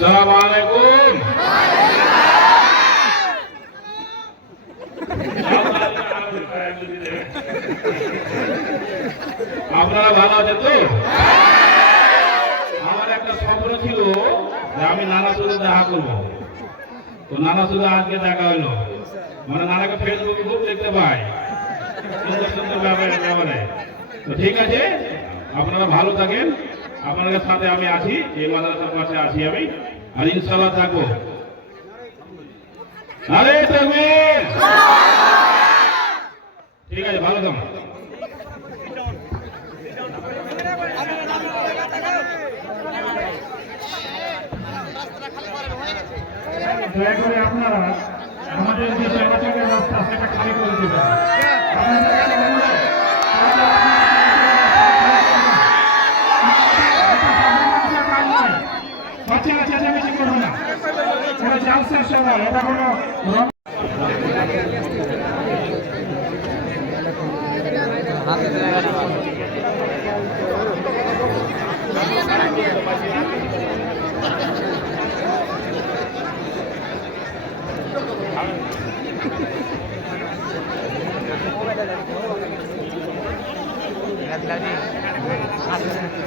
আসসালামু আলাইকুম। আপনারা ভালো আছেন তো? আমার একটা স্বপ্ন ছিল যে আমি নানা সাথে দেখা করব। তো নানা সাথে আজকে দেখা হলো মানে নানাকে ফেসবুকে খুব দেখতে পাই। সুন্দর সুন্দর ব্যাপারে। তো ঠিক আছে, আপনারা ভালো থাকেন। আপনাদের সাথে আমি আছি, এই মাদ্রাসার পাশে আছি আমি। আর ইনশাল্লাহ থাকব। আরে তাকবীর ঠিক আছে, ভালো থাকুন দয়া করে আপনারা আমাদের যে রাস্তা, সেটা খালি করে দেবেন। বাচ্চারা চেঁচামেচি করবে না এটা জালসার সময় এটা কোনো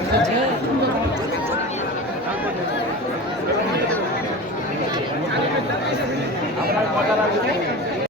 Lagi-lagi.